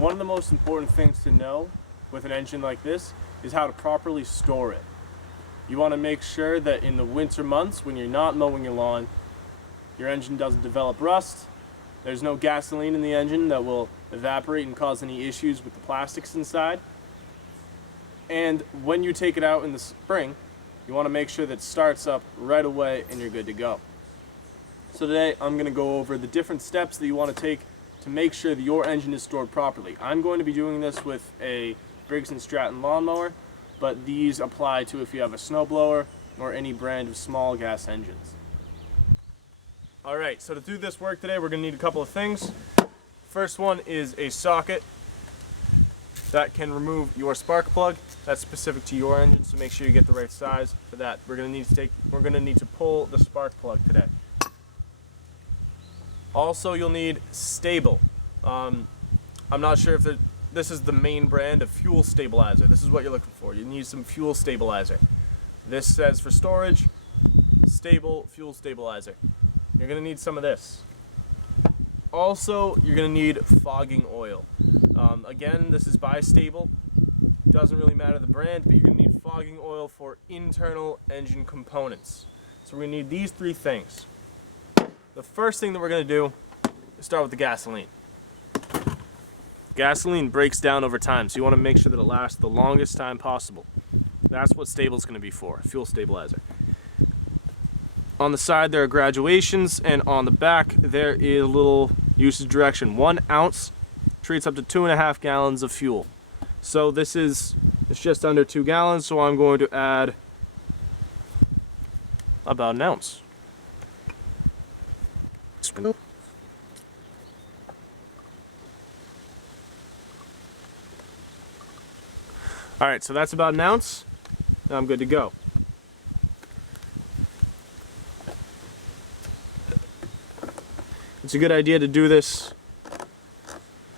one of the most important things to know with an engine like this is how to properly store it. You want to make sure that in the winter months when you're not mowing your lawn, your engine doesn't develop rust, there's no gasoline in the engine that will evaporate and cause any issues with the plastics inside. And when you take it out in the spring, you want to make sure that it starts up right away and you're good to go. So today I'm going to go over the different steps that you want to take to make sure that your engine is stored properly. I'm going to be doing this with a Briggs & Stratton lawnmower, but these apply to if you have a snowblower or any brand of small gas engines. Alright, so to do this work today, we're going to need a couple of things. First one is a socket that can remove your spark plug. That's specific to your engine, so make sure you get the right size for that. We're going to need to pull the spark plug today. Also, you'll need Sta-Bil. I'm not sure if this is the main brand of fuel stabilizer. This is what you're looking for. You need some fuel stabilizer. This says for storage, Sta-Bil fuel stabilizer. You're going to need some of this. Also, you're going to need fogging oil. Again, this is by Sta-Bil. Doesn't really matter the brand, but you're going to need fogging oil for internal engine components. So we're going to need these three things. The first thing that we're going to do is start with the gasoline. Gasoline breaks down over time, so you want to make sure that it lasts the longest time possible. That's what Sta-Bil is going to be for, fuel stabilizer. On the side there are graduations, and on the back there is a little usage direction. 1 ounce treats up to 2.5 gallons of fuel. So it's just under 2 gallons, so I'm going to add about an ounce. Alright, so that's about an ounce. Now I'm good to go. It's a good idea to do this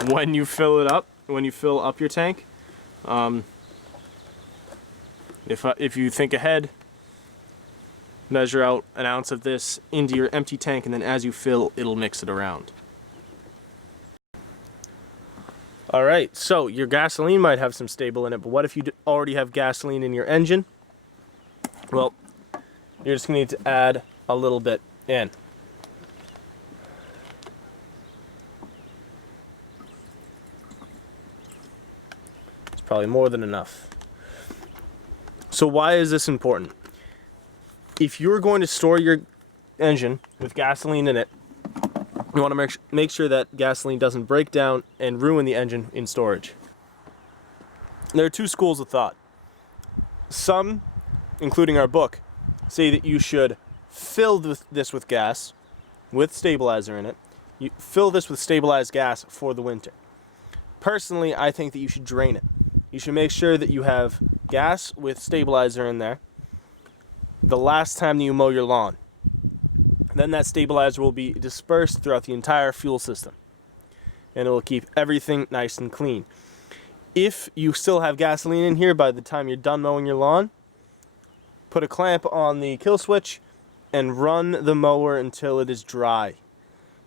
when you fill it up, when you fill up your tank. If you think ahead, measure out an ounce of this into your empty tank, and then as you fill, it'll mix it around. Alright, so your gasoline might have some Sta-Bil in it, but what if you already have gasoline in your engine? Well, you're just going to need to add a little bit in. It's probably more than enough. So why is this important? If you're going to store your engine with gasoline in it, you want to make sure that gasoline doesn't break down and ruin the engine in storage. There are two schools of thought. Some, including our book, say that you should fill this with gas, with stabilizer in it. You fill this with stabilized gas for the winter. Personally, I think that you should drain it. You should make sure that you have gas with stabilizer in there the last time that you mow your lawn. Then that stabilizer will be dispersed throughout the entire fuel system, and it will keep everything nice and clean. If you still have gasoline in here by the time you're done mowing your lawn, put a clamp on the kill switch and run the mower until it is dry.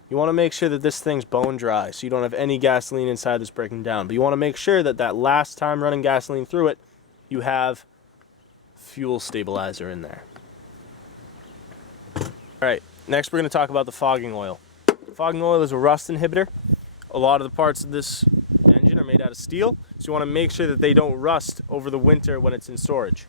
You want to make sure that this thing's bone dry so you don't have any gasoline inside that's breaking down. But you want to make sure that that last time running gasoline through it, you have fuel stabilizer in there. Alright, next we're going to talk about the fogging oil. Fogging oil is a rust inhibitor. A lot of the parts of this engine are made out of steel, so you want to make sure that they don't rust over the winter when it's in storage.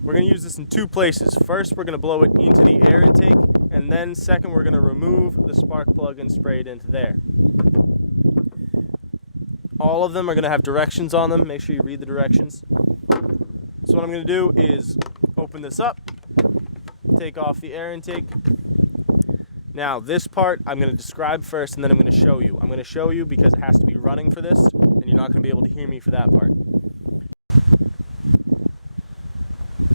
We're going to use this in two places. First, we're going to blow it into the air intake, and then second, we're going to remove the spark plug and spray it into there. All of them are going to have directions on them. Make sure you read the directions. So what I'm going to do is open this up, take off the air intake. Now this part I'm going to describe first, and then I'm going to show you. I'm going to show you because it has to be running for this, and you're not going to be able to hear me for that part.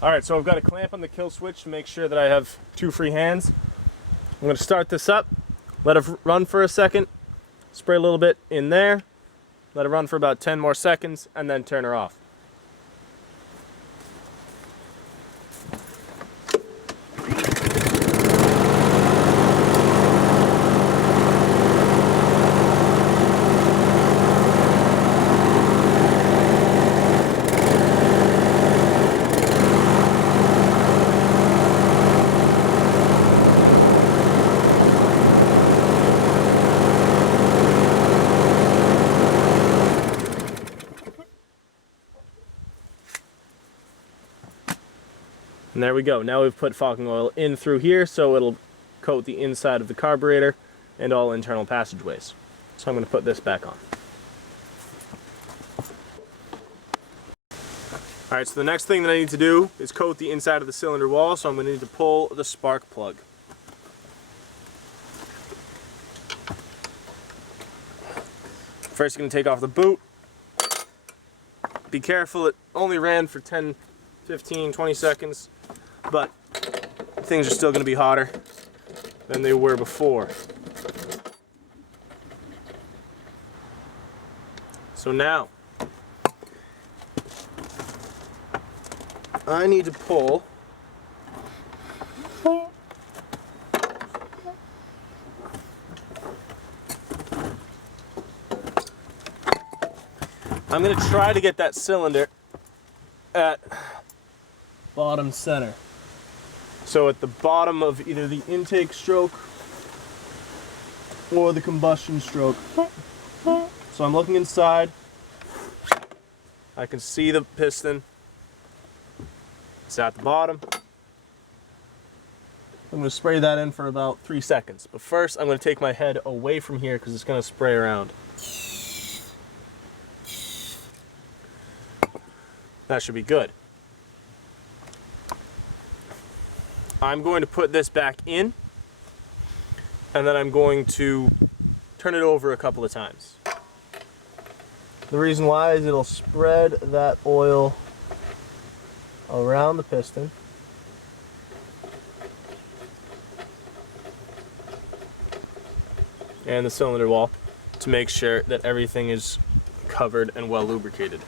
Alright, so I've got a clamp on the kill switch to make sure that I have 2 free hands. I'm going to start this up, let it run for a second, spray a little bit in there, let it run for about 10 more seconds, and then turn her off. And there we go. Now we've put fogging oil in through here, so it'll coat the inside of the carburetor and all internal passageways. So I'm going to put this back on. Alright, so the next thing that I need to do is coat the inside of the cylinder wall, so I'm going to need to pull the spark plug. First, you're going to take off the boot. Be careful, it only ran for 10, 15, 20 seconds, but things are still going to be hotter than they were before. So now, I need to pull I'm going to try to get that cylinder at bottom center. So at the bottom of either the intake stroke or the combustion stroke. So I'm looking inside. I can see the piston. It's at the bottom. I'm going to spray that in for about 3 seconds. But first, I'm going to take my head away from here because it's going to spray around. That should be good. I'm going to put this back in, and then I'm going to turn it over a couple of times. The reason why is it'll spread that oil around the piston. And the cylinder wall to make sure that everything is covered and well lubricated.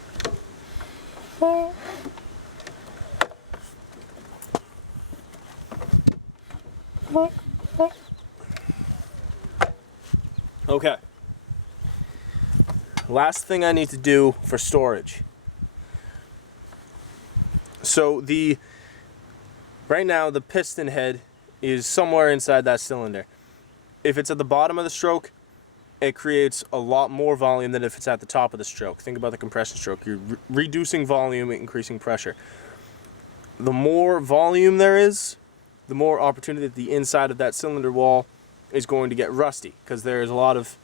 Okay. Last thing I need to do for storage. So right now the piston head is somewhere inside that cylinder. If it's at the bottom of the stroke, it creates a lot more volume than if it's at the top of the stroke. Think about the compression stroke. You're reducing volume, increasing pressure. The more volume there is, the more opportunity that the inside of that cylinder wall is going to get rusty, because there's a lot of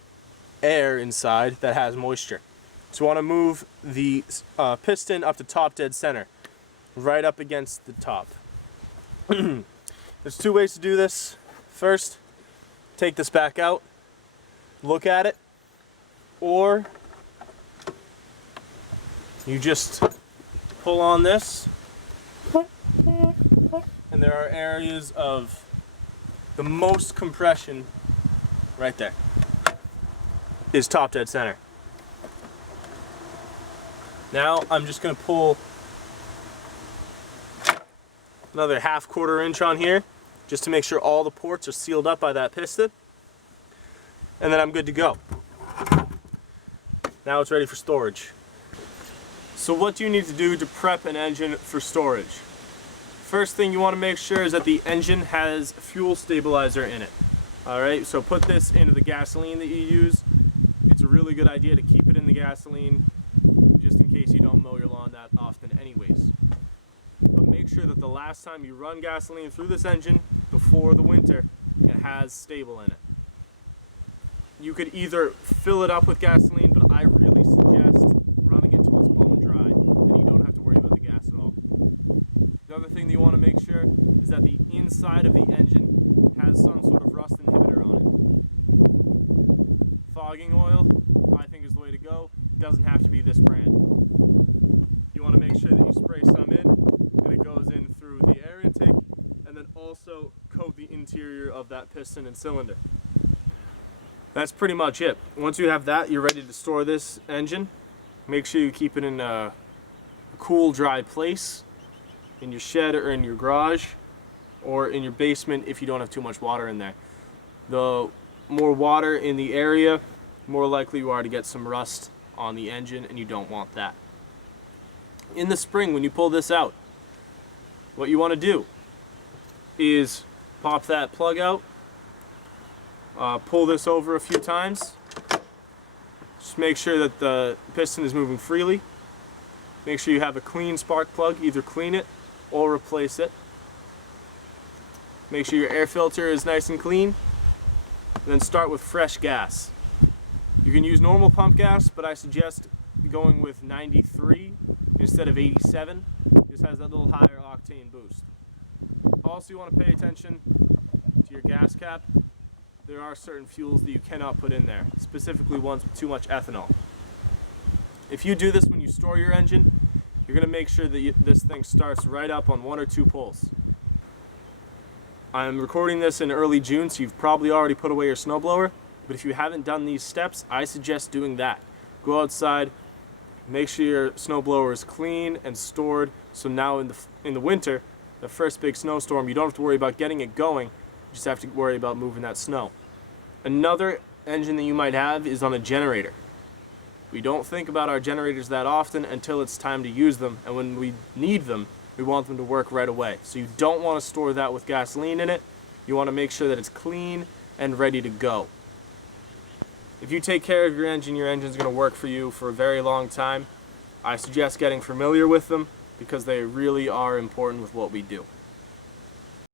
air inside that has moisture. So you want to move the piston up to top dead center, right up against the top. There's 2 ways to do this. First, take this back out, look at it, or you just pull on this, and there are areas of the most compression right there. Is top dead center. Now I'm just going to pull another 1/4 inch on here just to make sure all the ports are sealed up by that piston, and then I'm good to go. Now it's ready for storage. So what do you need to do to prep an engine for storage? First thing you want to make sure is that the engine has fuel stabilizer in it. Alright, so put this into the gasoline that you use. It's a really good idea to keep it in the gasoline just in case you don't mow your lawn that often anyways. But make sure that the last time you run gasoline through this engine before the winter, it has stable in it. You could either fill it up with gasoline, but I really suggest running it till it's bone dry and you don't have to worry about the gas at all. The other thing that you want to make sure is that the inside of the engine has some sort of rust inhibitor on it. Fogging oil, I think, is the way to go. It doesn't have to be this brand. You want to make sure that you spray some in, and it goes in through the air intake, and then also coat the interior of that piston and cylinder. That's pretty much it. Once you have that, you're ready to store this engine. Make sure you keep it in a cool, dry place, in your shed or in your garage, or in your basement if you don't have too much water in there. The more water in the area, more likely you are to get some rust on the engine, and you don't want that. In the spring, when you pull this out, what you want to do is pop that plug out, pull this over a few times, just make sure that the piston is moving freely. Make sure you have a clean spark plug, either clean it or replace it. Make sure your air filter is nice and clean. And then start with fresh gas. You can use normal pump gas, but I suggest going with 93 instead of 87. It just has that little higher octane boost. Also, you want to pay attention to your gas cap. There are certain fuels that you cannot put in there, specifically ones with too much ethanol. If you do this when you store your engine, you're going to make sure that this thing starts right up on 1 or 2 pulls. I'm recording this in early June, so you've probably already put away your snowblower, but if you haven't done these steps, I suggest doing that. Go outside, make sure your snowblower is clean and stored, so now in the winter, the first big snowstorm, you don't have to worry about getting it going, you just have to worry about moving that snow. Another engine that you might have is on a generator. We don't think about our generators that often until it's time to use them, and when we need them, we want them to work right away. So you don't want to store that with gasoline in it. You want to make sure that it's clean and ready to go. If you take care of your engine's going to work for you for a very long time. I suggest getting familiar with them because they really are important with what we do.